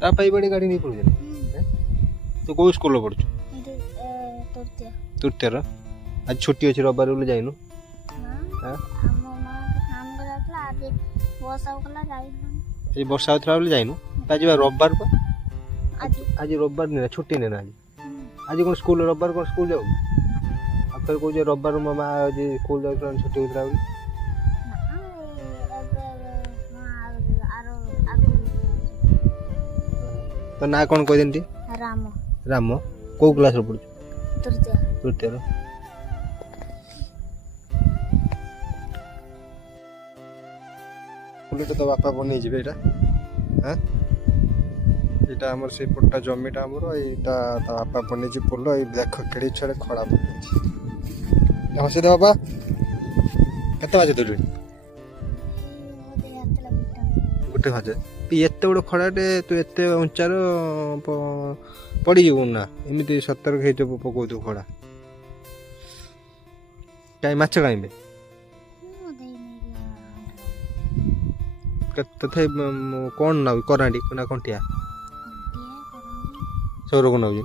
ତା ପାଇଁ ବड़ी ଗାଡ଼ି ନେଇ ପଡ଼ୁଛନ୍ତି। ତୁ କେଉଁ ସ୍କୁଲରେ ପଢ଼ୁଛୁ? ତୃତୀୟର। ଆଜି ଛୁଟି ଅଛି ରବିବାର ବୋଲି ଯାଇନୁ? ଆଜି ବର୍ଷା ହେଉଥିଲା ବୋଲି ଯାଇନୁ? ଆଜି ବା ରବିବାର ପା। ଆଜି ରବିବାର ନେନା ଛୁଟି ନେନା ଆଜି। ଆଜି କ'ଣ ସ୍କୁଲ ରବିବାର କ'ଣ ସ୍କୁଲ ଯାଉ? ଆଉ ଫେର କହୁଛ ରବିବାର ମୋ ମା ଆଜି ସ୍କୁଲ ଯାଉଥିଲା ଛୁଟି ହେଉଥିଲା ବୋଲି। ତ ନାଁ କ'ଣ କହିଦେନି ଟିକେ? ରାମ। ରାମ। କେଉଁ କ୍ଲାସରେ ପଢ଼ୁଛୁ? ତୃତୀୟର। ଫୁଲଟା ତ ବାପା ବନେଇଯିବେ ଏଇଟା। ହଁ ଏଇଟା ଆମର ସେଇ ପଟଟା ଜମିଟା ଆମର ଏଇଟା ତା ବାପା ବନେଇଛି ଫୁଲ। ଏଇ ଦେଖ କେଡ଼ି ଛଡ଼େ ଖଡ଼ା ପକେଇଛି। ହସି ଦେ ବାପା। କେତେ ବାଜେ ତୁ ଗୋଟେ ବାଜେ? ଏତେ ବଡ଼ ଖଡ଼ାଟେ ତୁ ଏତେ ଉଞ୍ଚାର ପଡ଼ିଯିବୁ ନା? ଏମିତି ସତର୍କ ହେଇଥିବୁ ପକଉଥିବୁ ଖଡ଼ା। କାହିଁ ମାଛ କାହିଁବେ? ତଥାପି କ'ଣ ନେବୁ? କରାଣ୍ଡି ନା କଣ୍ଟିଆ? ସୌରକୁ ନେଉଛି।